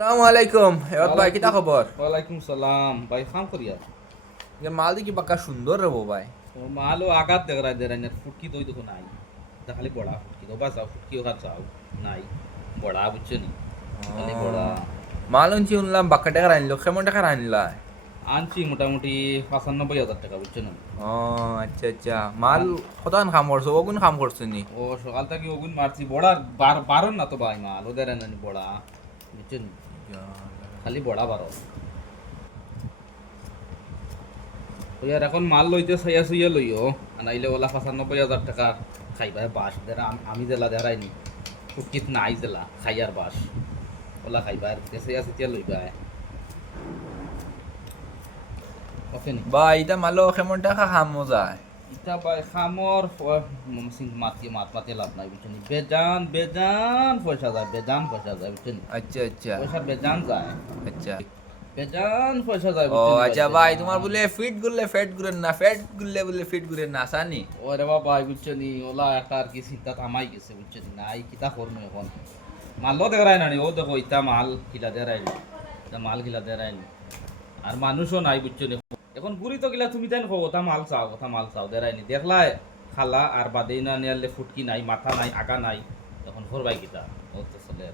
আসসালামু আলাইকুম এবার ভাই কিতা খবর? ওয়ালাইকুম সালাম ভাই খাম করিয়া যে মাল দেখি পাক্কা সুন্দর রে ভাই। তো মালো আগাত দেগরাই দেরাই না ফুটকি দই দেখো নাই দা খালি বড়া ফুটকি দো বাজাও ফুটকি ওখান চাও নাই বড়া বুঝছো নি খালি বড়া মাল আনছি শুনলাম বাক্কা টাকা আনলো, কেমন টাকা আনলা? আনছি মোটামুটি 95,000 টাকা বুঝছো না ও আচ্ছা আচ্ছা, মাল কতক্ষণ কাম করছো? ওগুন কাম করছো নি? ও সকাল থেকে ওগুন মারছি বড়ার বারণ না তো ভাই মাল ওদের আনি বড়া বুঝছো নি খালি বড়া বারো ওই আর এখন মাল লইতে সাইয়া সুইয়া লইও আনাইলে ওলা 95,000 টাকা খাইবাই বাস দেরা আমি জেলা দেরাইনি ফুটকিত নাই জেলা খাইয়ার বাস ওলা খাইবার দেশে আছে তিয়া লইবা ওকে নি ভাই এটা মালো কেমন টাকা খামো যায়? ইটা বাই খামর সিং মাতি মাতি লাভ নাই বুঝছেন বেজান বেজান পয়সা যায় বেজান পয়সা যায় বুঝছেন আচ্ছা আচ্ছা পয়সা বেজান যায় আচ্ছা। বেজান পয়সা যায় ও বুঝছেন আচ্ছা ভাই, তোমার বলে ফিট গুললে ফ্যাট গুলেন না, ফ্যাট গুললে বলে ফিট গুলেন না সানি? ওরে বাবা বুঝছেন ওলা একটা আর কি চিন্তা থামাই গেছে বুঝছেন নাই কিতা করবো এখন মালও দেখায় না ও দেখো ইটা মাল কিলা দেরাইনি ইটা মাল কিলা দেরাইনি আর মানুষও নাই বুঝছো নি এখন গুড়ি তো গিলা তুমি তাই কথা মাল চাও কথা মাল চাও দেরাইনি দেখলাই খালা আর বাদেই না নিয়ালে ফুটকি নাই মাথা নাই আগা নাই তখন করবাই কিতা ও তো চলে